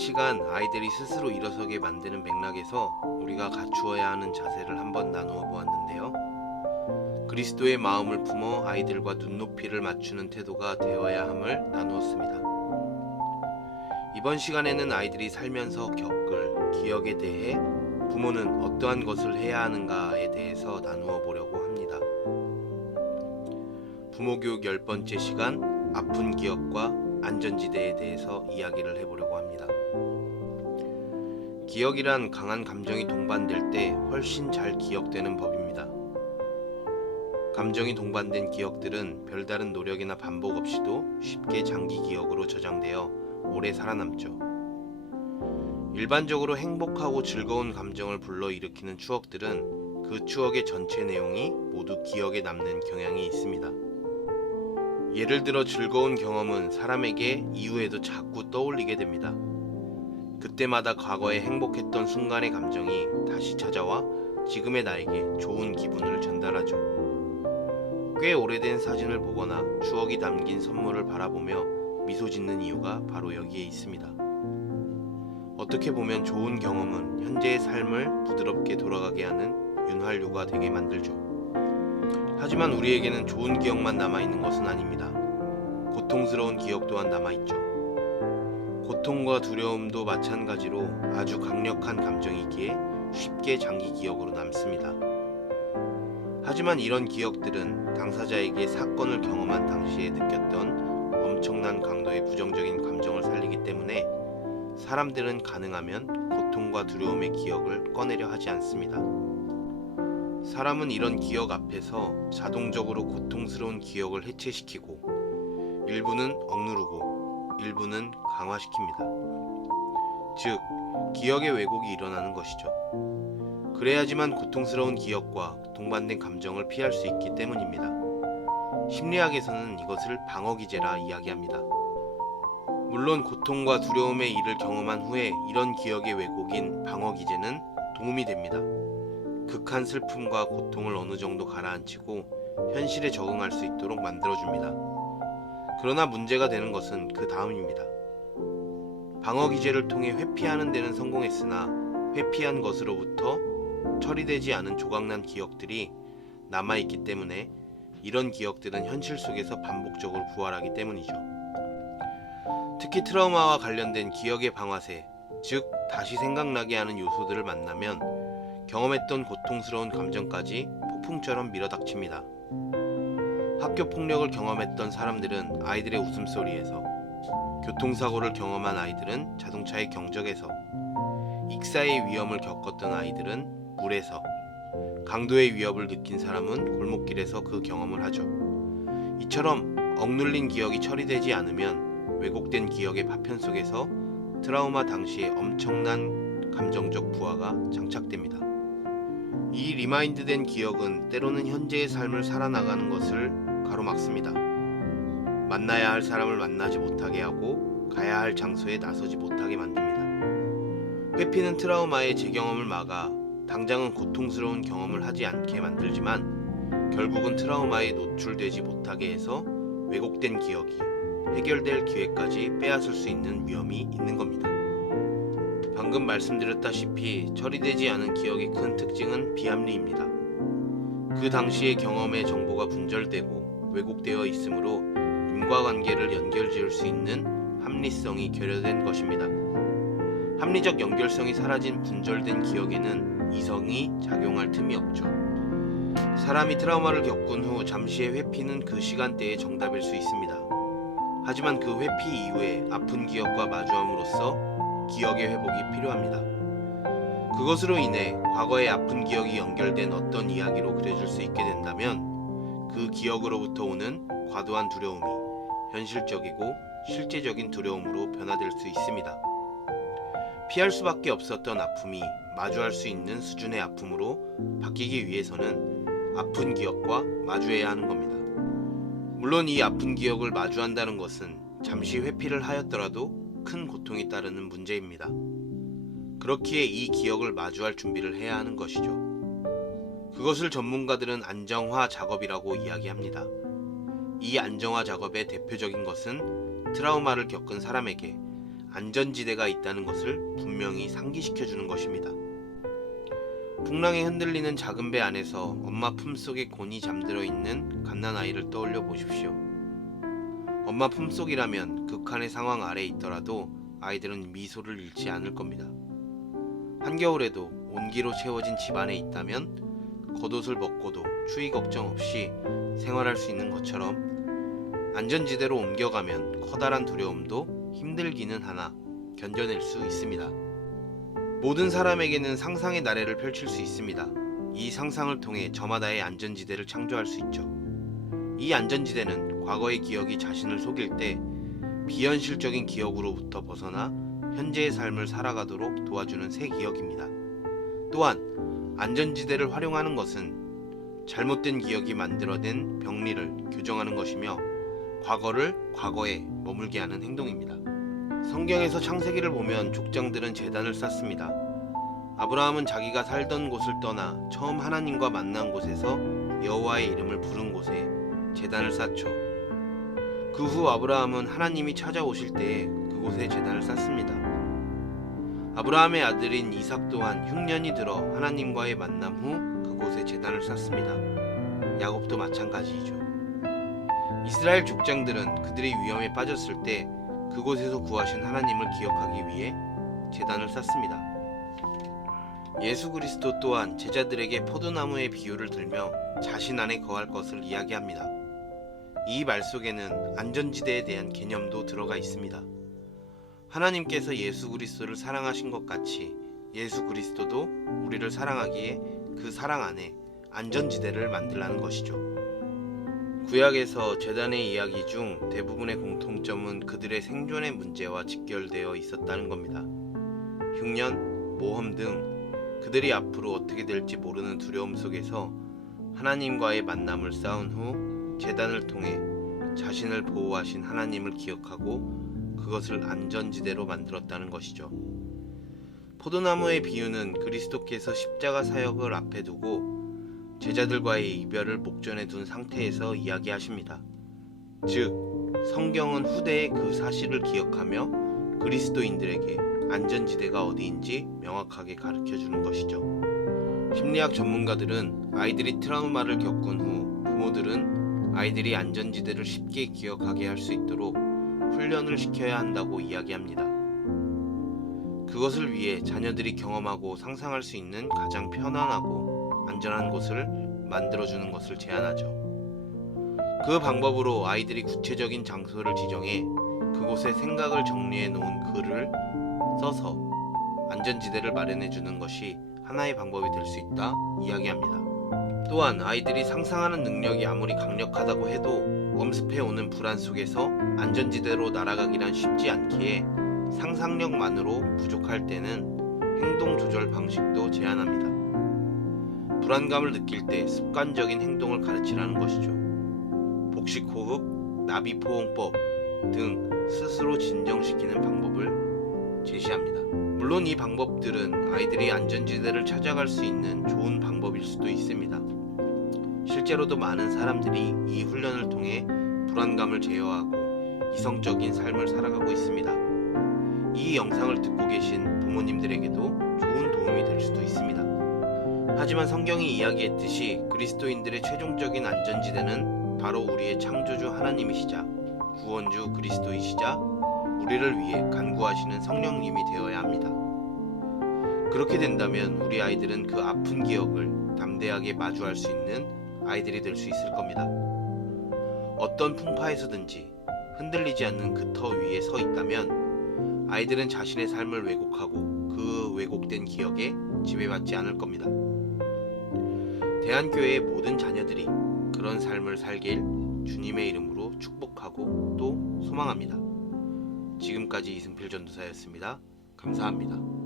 시간 아이들이 스스로 일어서게 만드는 맥락에서 우리가 갖추어야 하는 자세를 한번 나누어 보았는데요. 그리스도의 마음을 품어 아이들과 눈높이를 맞추는 태도가 되어야 함을 나누었습니다. 이번 시간에는 아이들이 살면서 겪을 기억에 대해 부모는 어떠한 것을 해야 하는가에 대해서 나누어 보려고 합니다. 부모교육 10번째 시간, 아픈 기억과 안전지대에 대해서 이야기를 해보려고 합니다. 기억이란 강한 감정이 동반될 때 훨씬 잘 기억되는 법입니다. 감정이 동반된 기억들은 별다른 노력이나 반복 없이도 쉽게 장기 기억으로 저장되어 오래 살아남죠. 일반적으로 행복하고 즐거운 감정을 불러일으키는 추억들은 그 추억의 전체 내용이 모두 기억에 남는 경향이 있습니다. 예를 들어 즐거운 경험은 사람에게 이후에도 자꾸 떠올리게 됩니다. 그때마다 과거에 행복했던 순간의 감정이 다시 찾아와 지금의 나에게 좋은 기분을 전달하죠. 꽤 오래된 사진을 보거나 추억이 담긴 선물을 바라보며 미소 짓는 이유가 바로 여기에 있습니다. 어떻게 보면 좋은 경험은 현재의 삶을 부드럽게 돌아가게 하는 윤활유가 되게 만들죠. 하지만 우리에게는 좋은 기억만 남아있는 것은 아닙니다. 고통스러운 기억 또한 남아있죠. 고통과 두려움도 마찬가지로 아주 강력한 감정이기에 쉽게 장기 기억으로 남습니다. 하지만 이런 기억들은 당사자에게 사건을 경험한 당시에 느꼈던 엄청난 강도의 부정적인 감정을 살리기 때문에 사람들은 가능하면 고통과 두려움의 기억을 꺼내려 하지 않습니다. 사람은 이런 기억 앞에서 자동적으로 고통스러운 기억을 해체시키고 일부는 억누르고 일부는 강화시킵니다. 즉, 기억의 왜곡이 일어나는 것이죠. 그래야지만 고통스러운 기억과 동반된 감정을 피할 수 있기 때문입니다. 심리학에서는 이것을 방어기제라 이야기합니다. 물론 고통과 두려움의 일을 경험한 후에 이런 기억의 왜곡인 방어기제는 도움이 됩니다. 극한 슬픔과 고통을 어느 정도 가라앉히고 현실에 적응할 수 있도록 만들어줍니다. 그러나 문제가 되는 것은 그 다음입니다. 방어기제를 통해 회피하는 데는 성공했으나 회피한 것으로부터 처리되지 않은 조각난 기억들이 남아있기 때문에 이런 기억들은 현실 속에서 반복적으로 부활하기 때문이죠. 특히 트라우마와 관련된 기억의 방아쇠, 즉 다시 생각나게 하는 요소들을 만나면 경험했던 고통스러운 감정까지 폭풍처럼 밀어닥칩니다. 학교 폭력을 경험했던 사람들은 아이들의 웃음소리에서, 교통사고를 경험한 아이들은 자동차의 경적에서, 익사의 위험을 겪었던 아이들은 물에서, 강도의 위협을 느낀 사람은 골목길에서 그 경험을 하죠. 이처럼 억눌린 기억이 처리되지 않으면 왜곡된 기억의 파편 속에서 트라우마 당시의 엄청난 감정적 부하가 장착됩니다. 이 리마인드된 기억은 때로는 현재의 삶을 살아나가는 것을 가로막습니다. 만나야 할 사람을 만나지 못하게 하고 가야 할 장소에 나서지 못하게 만듭니다. 회피는 트라우마의 재경험을 막아 당장은 고통스러운 경험을 하지 않게 만들지만 결국은 트라우마에 노출되지 못하게 해서 왜곡된 기억이 해결될 기회까지 빼앗을 수 있는 위험이 있는 겁니다. 방금 말씀드렸다시피 처리되지 않은 기억의 큰 특징은 비합리입니다. 그 당시의 경험의 정보가 분절되고 왜곡되어 있으므로 인과관계를 연결지을 수 있는 합리성이 결여된 것입니다. 합리적 연결성이 사라진 분절된 기억에는 이성이 작용할 틈이 없죠. 사람이 트라우마를 겪은 후 잠시의 회피는 그 시간대의 정답일 수 있습니다. 하지만 그 회피 이후에 아픈 기억과 마주함으로써 기억의 회복이 필요합니다. 그것으로 인해 과거의 아픈 기억이 연결된 어떤 이야기로 그려질 수 있게 된다면 그 기억으로부터 오는 과도한 두려움이 현실적이고 실제적인 두려움으로 변화될 수 있습니다. 피할 수밖에 없었던 아픔이 마주할 수 있는 수준의 아픔으로 바뀌기 위해서는 아픈 기억과 마주해야 하는 겁니다. 물론 이 아픈 기억을 마주한다는 것은 잠시 회피를 하였더라도 큰 고통이 따르는 문제입니다. 그렇기에 이 기억을 마주할 준비를 해야 하는 것이죠. 그것을 전문가들은 안정화 작업이라고 이야기합니다. 이 안정화 작업의 대표적인 것은 트라우마를 겪은 사람에게 안전지대가 있다는 것을 분명히 상기시켜주는 것입니다. 풍랑에 흔들리는 작은 배 안에서 엄마 품속에 곤히 잠들어 있는 갓난아이를 떠올려 보십시오. 엄마 품속이라면 극한의 상황 아래에 있더라도 아이들은 미소를 잃지 않을 겁니다. 한겨울에도 온기로 채워진 집 안에 있다면 겉옷을 벗고도 추위 걱정 없이 생활할 수 있는 것처럼 안전지대로 옮겨가면 커다란 두려움도 힘들기는 하나 견뎌낼 수 있습니다. 모든 사람에게는 상상의 나래를 펼칠 수 있습니다. 이 상상을 통해 저마다의 안전지대를 창조할 수 있죠. 이 안전지대는 과거의 기억이 자신을 속일 때 비현실적인 기억으로부터 벗어나 현재의 삶을 살아가도록 도와주는 새 기억입니다. 또한 안전지대를 활용하는 것은 잘못된 기억이 만들어낸 병리를 교정하는 것이며 과거를 과거에 머물게 하는 행동입니다. 성경에서 창세기를 보면 족장들은 제단을 쌓습니다. 아브라함은 자기가 살던 곳을 떠나 처음 하나님과 만난 곳에서 여호와의 이름을 부른 곳에 제단을 쌓죠. 그 후 아브라함은 하나님이 찾아오실 때에 그곳에 제단을 쌓습니다. 아브라함의 아들인 이삭 또한 흉년이 들어 하나님과의 만남 후 그곳에 제단을 쌓습니다. 야곱도 마찬가지이죠. 이스라엘 족장들은 그들이 위험에 빠졌을 때 그곳에서 구하신 하나님을 기억하기 위해 제단을 쌓습니다. 예수 그리스도 또한 제자들에게 포도나무의 비유를 들며 자신 안에 거할 것을 이야기합니다. 이 말 속에는 안전지대에 대한 개념도 들어가 있습니다. 하나님께서 예수 그리스도를 사랑하신 것 같이 예수 그리스도도 우리를 사랑하기에 그 사랑 안에 안전지대를 만들라는 것이죠. 구약에서 제단의 이야기 중 대부분의 공통점은 그들의 생존의 문제와 직결되어 있었다는 겁니다. 흉년, 모험 등 그들이 앞으로 어떻게 될지 모르는 두려움 속에서 하나님과의 만남을 쌓은 후 제단을 통해 자신을 보호하신 하나님을 기억하고 그것을 안전지대로 만들었다는 것이죠. 포도나무의 비유는 그리스도께서 십자가 사역을 앞에 두고 제자들과의 이별을 목전에 둔 상태에서 이야기하십니다. 즉, 성경은 후대에 그 사실을 기억하며 그리스도인들에게 안전지대가 어디인지 명확하게 가르쳐주는 것이죠. 심리학 전문가들은 아이들이 트라우마를 겪은 후 부모들은 아이들이 안전지대를 쉽게 기억하게 할 수 있도록 훈련을 시켜야 한다고 이야기합니다. 그것을 위해 자녀들이 경험하고 상상할 수 있는 가장 편안하고 안전한 곳을 만들어주는 것을 제안하죠. 그 방법으로 아이들이 구체적인 장소를 지정해 그곳에 생각을 정리해 놓은 글을 써서 안전지대를 마련해 주는 것이 하나의 방법이 될 수 있다 이야기합니다. 또한 아이들이 상상하는 능력이 아무리 강력하다고 해도 엄습해 오는 불안 속에서 안전지대로 날아가기란 쉽지 않기에 상상력만으로 부족할 때는 행동 조절 방식도 제안합니다. 불안감을 느낄 때 습관적인 행동을 가르치라는 것이죠. 복식호흡, 나비포옹법 등 스스로 진정시키는 방법을 제시합니다. 물론 이 방법들은 아이들이 안전지대를 찾아갈 수 있는 좋은 방법일 수도 있습니다. 실제로도 많은 사람들이 이 훈련을 통해 불안감을 제어하고 이성적인 삶을 살아가고 있습니다. 이 영상을 듣고 계신 부모님들에게도 좋은 도움이 될 수도 있습니다. 하지만 성경이 이야기했듯이 그리스도인들의 최종적인 안전지대는 바로 우리의 창조주 하나님이시자 구원주 그리스도이시자 우리를 위해 간구하시는 성령님이 되어야 합니다. 그렇게 된다면 우리 아이들은 그 아픈 기억을 담대하게 마주할 수 있는 아이들이 될 수 있을 겁니다. 어떤 풍파에서든지 흔들리지 않는 그 터 위에 서 있다면 아이들은 자신의 삶을 왜곡하고 그 왜곡된 기억에 지배받지 않을 겁니다. 대한교회의 모든 자녀들이 그런 삶을 살길 주님의 이름으로 축복하고 또 소망합니다. 지금까지 이승필 전도사였습니다. 감사합니다.